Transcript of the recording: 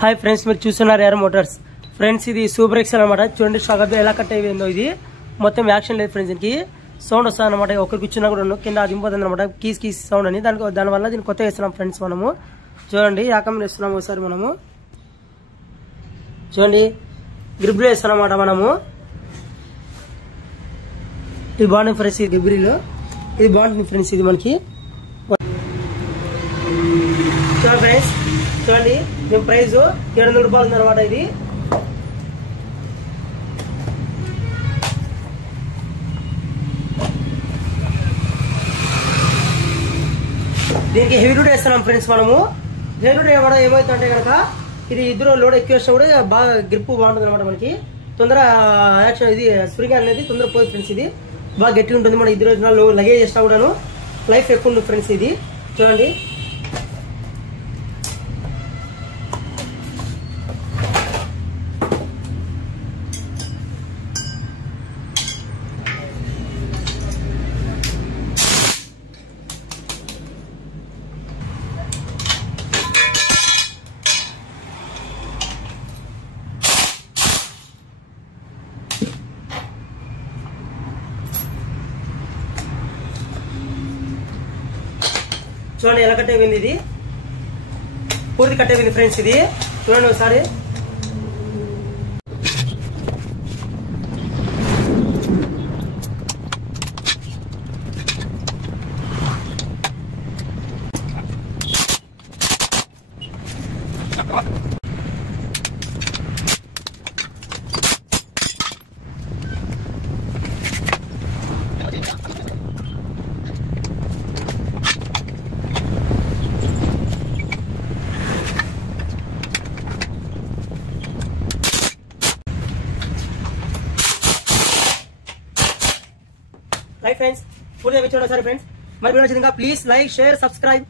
Hi friends, మీరు చూస్తున్నారు air Motors. Friends, ఇది సూపర్ ఎక్సెల్ అనమాట. చూడండి షాక్ అబ్బాయి ఎలా కట్ అయిపోయిందో. ఇది మొత్తం యాక్షన్ లేదు ఫ్రెండ్స్. దీనికి సౌండ్ వస్తుంది అనమాట. ఒకరికి కూర్చున్నా కూడా కింద అది ఇంపోతుంది అనమాట. కీస్ సౌండ్ అని దానివల్ల దీన్ని కొత్తగా వేస్తున్నాం ఫ్రెండ్స్. మనము చూడండి యాకం వేస్తున్నాము. ఒకసారి మనము చూడండి గ్రిబ్లో వేస్తాం అనమాట. మనము ఇది బాగుంటుంది ఫ్రెండ్స్. ఇది గ్రిబ్రీలో ఇది బాగుంటుంది ఫ్రెండ్స్. ఇది మనకి చూడండి ఫ్రెండ్స్, చూడండి దీని ప్రైస్ 700 రూపాయలు ఉంది అనమాట. ఇది దీనికి హెవీ డ్యూటీ వేస్తున్నాం ఫ్రెండ్స్. మనము హెవీ డ్యూటీ కూడా ఏమవుతుందంటే కనుక ఇది ఇద్దరు లోడ్ ఎక్కువ వేసినా కూడా బాగా గ్రిప్ బాగుంటుంది అనమాట. మనకి తొందర యాక్షన్ ఇది స్ప్రింగ్ అనేది తొందర పోయి ఫ్రెండ్స్. ఇది బాగా గట్టిగా ఉంటుంది. మన ఇద్దరు రోజుల్లో లగేజ్ చేసినా కూడాను లైఫ్ ఎక్కువ ఉంటుంది ఫ్రెండ్స్. ఇది చూడండి చూడండి ఎలా కట్ అయిపోయింది. ఇది పూర్తి కట్ అయిపోయింది ఫ్రెండ్స్. ఇది చూడండి ఒకసారి. రైట్ ఫ్రెండ్స్, పూర్తిగా చూడండి ఒకసారి ఫ్రెండ్స్. మరి వీడియో నచ్చింది ప్లీజ్ లైక్, షేర్, సబ్స్క్రైబ్.